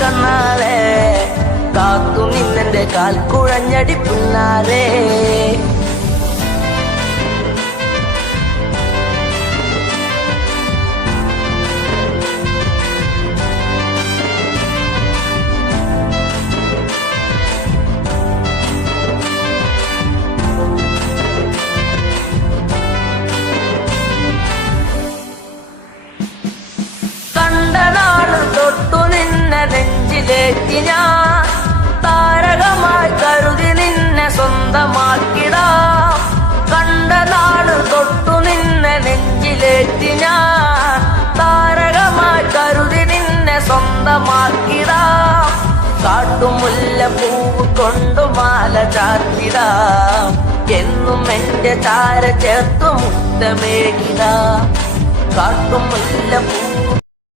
കണ്ണാളെ കാത്തു നിന്നെന്റെ കാൽ കുഴഞ്ഞടി പിന്നാലെ. തൊട്ടു നിന്നെ നെഞ്ചിലേറ്റി ഞാൻ താരകമായി കരുതി നിന്നെ സ്വന്തമാക്കിടാം. കണ്ട നാട് തൊട്ടു നിന്നെ നെഞ്ചിലേറ്റി ഞാൻ താരകമായി കരുതി നിന്നെ സ്വന്തമാക്കിടാം. കാട്ടുമുല്ല പൂവ് കൊണ്ടു മാല ചാർത്തിടാം. എന്നും എന്റെ ചാര ചേർത്തു മുത്തമേകിടാം. കാട്ടുമുല്ല പൂവ്